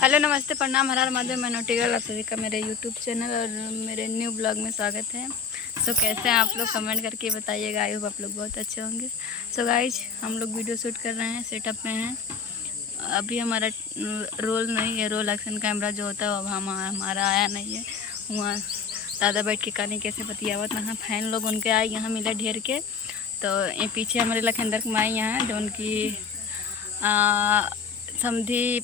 Hello नमस्ते प्रणाम हर हर महादेव। मैं नोटिगल, आप सभी का मेरे यूट्यूब चैनल और मेरे न्यू ब्लॉग में स्वागत है। तो कैसे हैं आप लोग, कमेंट करके बताइएगा। आई होप आप लोग बहुत अच्छे होंगे। सो गाइज, हम लोग वीडियो शूट कर रहे हैं, सेटअप में हैं। अभी हमारा रोल नहीं है, रोल एक्शन कैमरा जो होता है वो हमारा आया नहीं है। वहाँ दादा बैठ के कहानी कैसे बतियावत ना, फैन लोग उनके आए यहाँ मिले ढेर के। तो ये पीछे हमारे लखिंदर कुमारी यहाँ जो उनकी समझी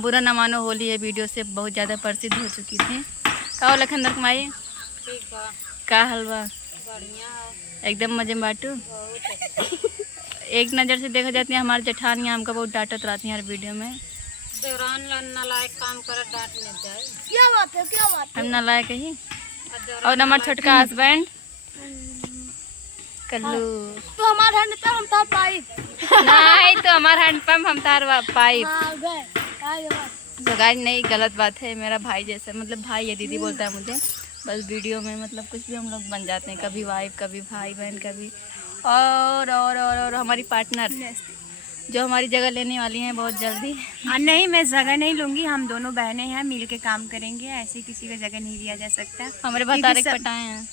बुरा न मानो होली है वीडियो से बहुत ज़्यादा प्रसिद्ध हो चुकी थी। का हो लखिंदर कुमारी? ठीक बा। का हलवा? बढ़िया है एकदम मजे में बाटू। बहुत। एक नज़र से देखा जाती है हमारे जेठानियाँ हमका बहुत डांटत रहती हैं हर वीडियो में। दौरान नालायक काम कर डांट नहीं जाए। क्या बात है, क्या बात है? हम नालायक ही। और दौरान हमारा छोटका हस्बैंड कल्लू। तो हमारा हैंड पे हम तार पाइप नहीं तो हमारा हैंड पंप हम तार पाइप। गए गाइस नहीं, गलत बात है। मेरा भाई जैसा, मतलब भाई है, दीदी बोलता है मुझे। बस वीडियो में मतलब कुछ भी हम लोग बन जाते हैं, कभी वाइफ, कभी भाई बहन, कभी और हमारी पार्टनर जो हमारी जगह लेने वाली हैं बहुत जल्दी। नहीं, मैं जगह नहीं लूंगी। हम दोनों बहनें हैं, मिल के काम करेंगे। ऐसे किसी का जगह नहीं दिया जा सकता। हमारे भतारे पटाए हैं।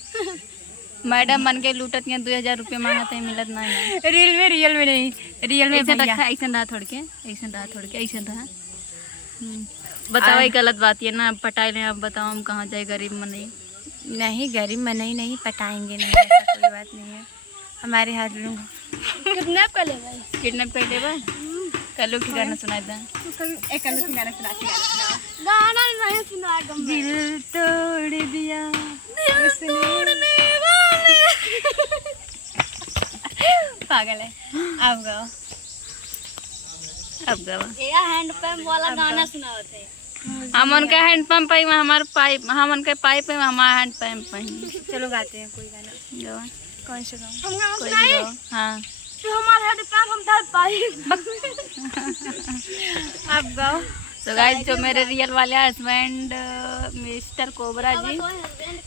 मैडम बन के लूटत हैं, 2000 रुपये मांगते हैं, मिलत नहीं है। रियल में नहीं, रियल में ऐसा भैया। रखा, ऐसा रहा थोड़ के, ऐसा रहा थोड़ के, ऐसा रहा। बताओ, ये गलत बात है ना। पटाए लें, अब बताओ हम कहाँ जाए, गरीब मनी। नहीं, गरीब मनाई नहीं, पटाएंगे नहीं, ऐसा कोई बात नहीं है। हमारे हाथ लोग किडनैप कर ले भाई। किडनैप कर ले भाई। कल्लू की गाना सुनाए था। गाना नहीं सुना दिल तोड़ दिया पागल है। अब गाओ, अब गावा। ये हैंड पंप वाला गाना सुना थे। हम उनका हैंड पंप पे, हमारे पाइप, हम उनके पाइप पे, हमारा हैंड पंप पे। चलो गाते हैं कोई गाना। गावा। कौन सा गाऊं? हम गाना कोई भी सुनाए। गाओ। हाँ, तो हमारा हैंड पंप हम तार पाइप। अब गाओ। तो गाइस, जो मेरे रियल वाले हस्बैंड मिस्टर कोबरा जी,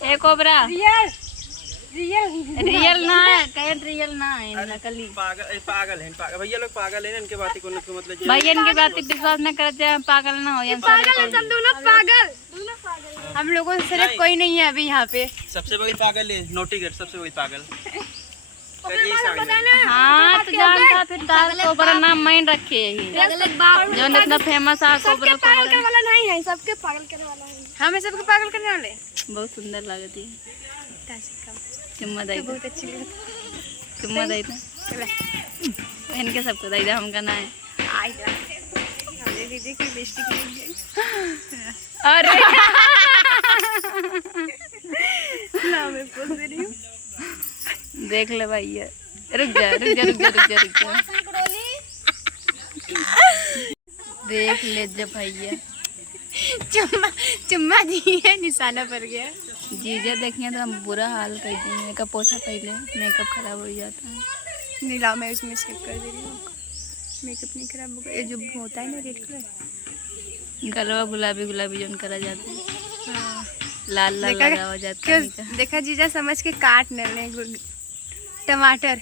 ए कोबरा, रियल ना है, कहीं रियल ना है, नकली। पागल है भैया लोग, पागल है इनके बात को मतलब भैया इनके बात पे विश्वास न करते हैं, पागल ना हो। दोनों पागल। हम लोगों से सिर्फ कोई नहीं है अभी यहाँ पे। सबसे बड़ी पागल है नोटिगल, सबसे बड़ी पागल। हाँ तो जानता, फिर दाल कोबरा नाम मैंने रखे यही जो इतना फेमस है। कोबरा पागल करने वाला नहीं है, सबके पागल करने वाला है। हमें सबको पागल करने वाले। बहुत सुंदर लगती है। चुम्मा तो दाई, बहुत अच्छी लगती चुम्मा दाई था बहन के सबको दाई था, हम कहना है। है। दीदी की बेइज्जती की। अरे ना मैं बोल रही हूँ। देख ले भैया, रुक जा रुक जा रुक जा रुक जा रुक जा, देख ले जब भैया चुम्मा चुम्मा दी है, निशाना पड़ गया। जीजा देखिए तो हम बुरा हाल कर देंगे। मेकअप पोछा पहले, मेकअप खराब हो जाता है। नहीं लाओ, मैं उसमें स्किप कर दे रही हूँ। मेकअप नहीं खराब होगा। ये जो होता है ना रेड कलर, गलवा गुलाबी गुलाबी जो करा जाता है, हाँ। लाल लाल देखा लगा हो जाता क्यों? है। देखा जीजा, समझ के काट न ले टमाटर।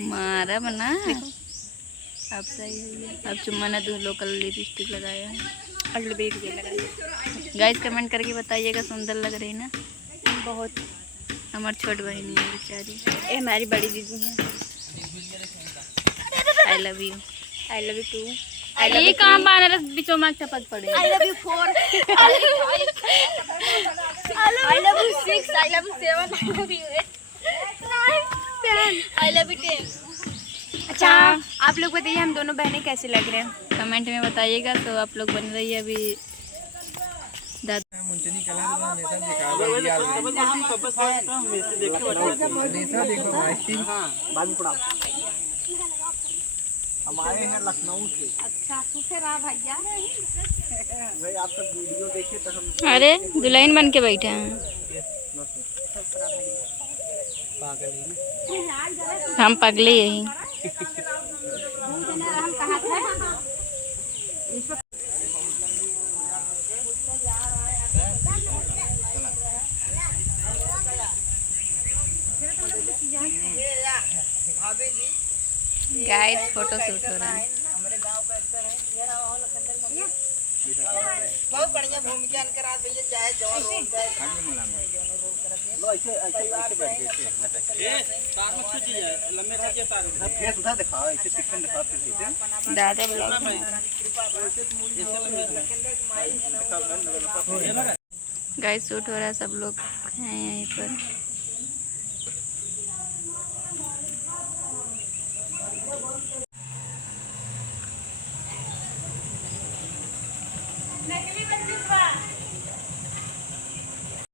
मारा बना अब सही है। अब चुम्मा ना दो, लोकल लिपस्टिक लगाया है। अगले बेट ये लगा। गाइस कमेंट करके बताइएगा, सुंदर लग रही ना। बहुत। हमारी छोट बहन है बेचारी। ये हमारी बड़ी दीदी है। I love you. I love you too. ये कहाँ बानर बिचो में चपक पड़े। I love you 4. I love you 5. I love you 6. I love you 7. I love you 8. 9. 10. I love you 10. अच्छा, आप लोग बताइए हम दोनों बहनें कैसे लग रहे हैं? कमेंट में बताइएगा। तो आप लोग बन रही है अभी हमारे हैं लखनऊ से। अच्छा सुखरा भैया भाई आप तक वीडियो देखे तो हम अरे दुल्हन बन के बैठे हैं। पागल है। हम पगले यही। गाइस फोटो शूट हो रहा है। बहुत बढ़िया भूमिका इनकर आज भैया चाहे जवान रोल चाहे लो ऐसे ऐसे ऐसे बैठ गए ए तार मत खींचिए लंबे खींचिए तार फेस उधर दिखाओ ऐसे चिकन दिखाओ फिर ऐसे दादा ब्लॉग गाइस शूट हो रहा है, सब लोग हैं यहीं पर।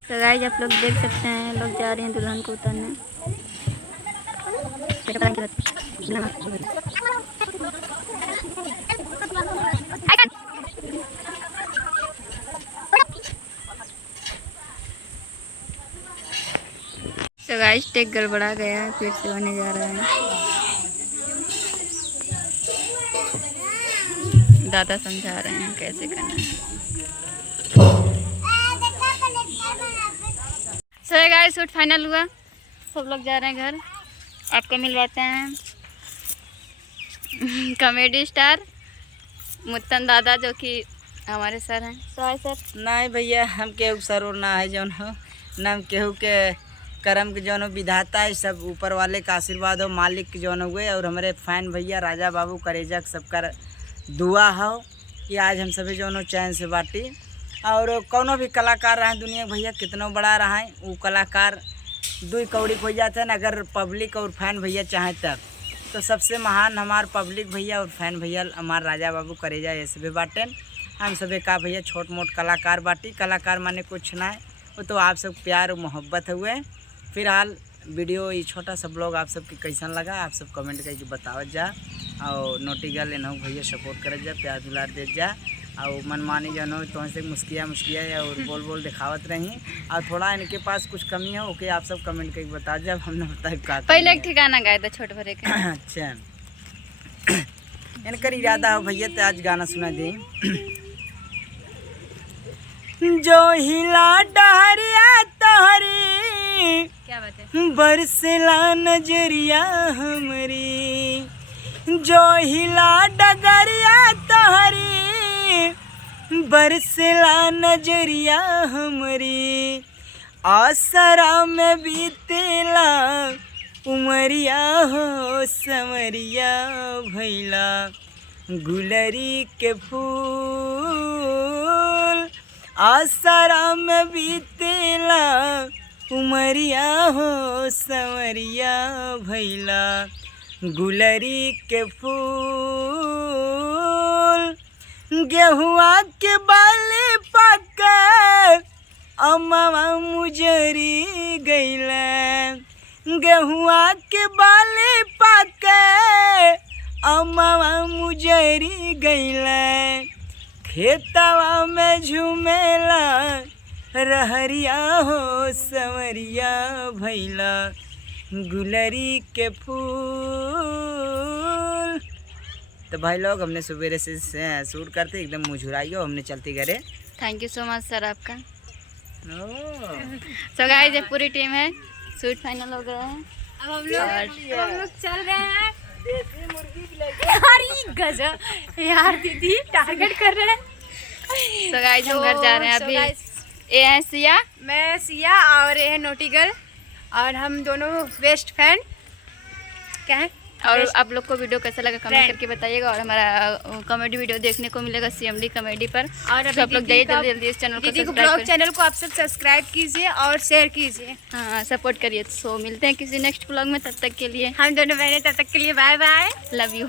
तो गाइस आप लोग देख सकते हैं, लोग जा रहे हैं दुल्हन को उतारने। तो गाइस टेक गड़बड़ा गया है, फिर से होने जा रहा है। दादा समझा रहे हैं कैसे करना है। सो गाइस शूट फाइनल हुआ, सब लोग जा रहे हैं घर। आपको मिलवाते हैं कॉमेडी स्टार मुत्तन दादा, जो कि हमारे सर हैं। तो हाय सर। नहीं भैया हम केहू सर और ना है जौन हो ना हम केहू के कर्म के जौन हो विधाता है, सब ऊपर वाले का आशीर्वाद हो, मालिक के जौन हुए। और हमारे फैन भैया राजा बाबू करेजा सबका दुआ हो कि आज हम सभी जौन हो चैन से बाटी। और कोनो भी कलाकार रहे दुनिया भैया कितना बड़ा रहा है, वो कलाकार दुई कौड़ी हो जाते हैं ना, अगर पब्लिक और फैन भैया चाहें तब। तो सबसे महान हमार पब्लिक भैया और फैन भैया हमार राजा बाबू करेजा ऐसे भी बाटें। हम सभी का भैया छोट मोट कलाकार बाटी, कलाकार माने कुछ ना है, वो तो आप सब प्यार और मोहब्बत हुए। फिलहाल वीडियो ये छोटा सब लोग आप सबके कैसन लगा, आप सब कमेंट करके बतावत जा। और नोटिगल एनहु भैया सपोर्ट करत जा, प्यार दुलार देत जा। और मनमानी जन हो तो से मुस्किया और बोल बोल दिखावत रही। और थोड़ा इनके पास कुछ कमी है ओके, आप सब कमेंट करके बता जब हमने बताया पहले एक ठिकाना गाया था छोट भरे के। अच्छा इनकर इरादा हो भैया तो आज गाना सुना दी। जो हिला डहरिया तोहरी क्या बात है, बरसला नजरिया हमरी, जो हिला डगरिया तोहरी बरसला नजरिया हमरी, आसरा में बीतेला उमरिया हो समरिया भैला गुलरी के फूल, आसरा में बीतेला उमरिया हो समरिया भैला गुलरी के फूल, गेहुआ के बाले पक अम्मा मुजरी गईला, गेहुआ के बाले पक अम्मा मुजरी गईला, खेतवा में झूमेला रहरिया हो संवरिया भैला गुलरी के फूल। तो भाई लोग हमने सवेरे से शूट करते एकदम मुझुराई हो, हमने चलती घरे। Thank you so much sir आपका। सो गाइस ये पूरी टीम है, शूट फाइनल हो गया है। अब हम लोग चल रहे हैं देसी मुर्गी के लेके। अरे गजब यार, दीदी टारगेट कर रहे हैं। सो गाइस हम घर जा रहे हैं अभी। ये है सिया, मैं सिया और ये है नोटिगल, और हम दोनों बेस्ट फ्रेंड। क्या है? और आप लोग को वीडियो कैसा लगा कमेंट करके बताइएगा। और हमारा कॉमेडी वीडियो देखने को मिलेगा CMD कॉमेडी पर। और तो आप लोग जाइए जल्दी जल्दी इस चैनल को दीदी को सब्सक्राइब ब्लॉग चैनल को आप सब सब्सक्राइब कीजिए और शेयर कीजिए। हाँ सपोर्ट करिए। सो मिलते हैं किसी नेक्स्ट ब्लॉग में, तब तक के लिए हम दोनों बहनें, तब तक के लिए बाय बाय, लव यू।